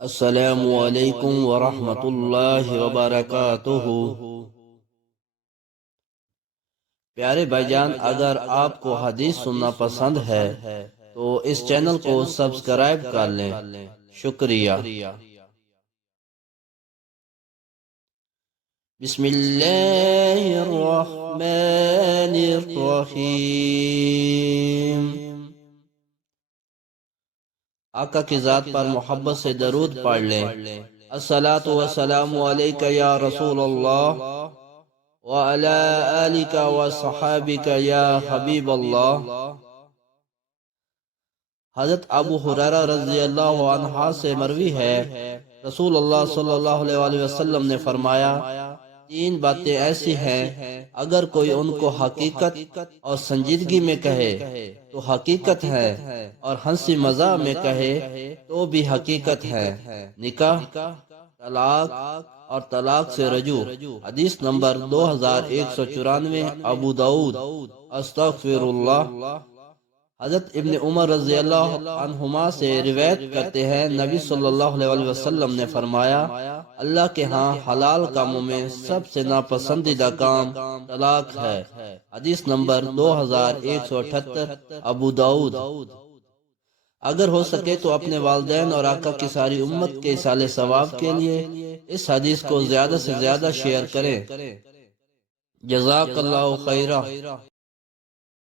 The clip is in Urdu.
السلام علیکم ورحمۃ اللہ وبرکاتہ۔ پیارے بھائی جان، اگر آپ کو حدیث سننا پسند ہے تو اس چینل کو سبسکرائب کر لیں۔ شکریہ۔ بسم اللہ الرحمن الرحیم۔ آقا کی ذات پر محبت سے درود پڑھ لیں۔ الصلاۃ والسلام علیک یا رسول اللہ وعلی آلک وصحابک یا حبیب اللہ۔ حضرت ابو ہریرہ رضی اللہ عنہ سے مروی ہے، رسول اللہ صلی اللہ علیہ وسلم نے فرمایا، تین باتیں ایسی ہیں اگر کوئی ان کو حقیقت اور سنجیدگی میں کہے تو حقیقت ہے، اور ہنسی مزاح میں کہے تو بھی حقیقت ہے: نکاح، طلاق اور طلاق سے رجوع۔ حدیث نمبر 2194، ابو داؤد۔ استغفر اللہ۔ حضرت ابن عمر رضی اللہ عنہما سے روایت کرتے ہیں، نبی صلی اللہ علیہ وسلم نے فرمایا، اللہ کے ہاں حلال کاموں میں سب سے ناپسندیدہ کام طلاق ہے۔ حدیث نمبر 2178، ابو داؤد۔ اگر ہو سکے تو اپنے والدین اور آقا کی ساری امت کے ایصال ثواب کے لیے اس حدیث کو زیادہ سے زیادہ شیئر کریں۔ جزاک اللہ خیرہ۔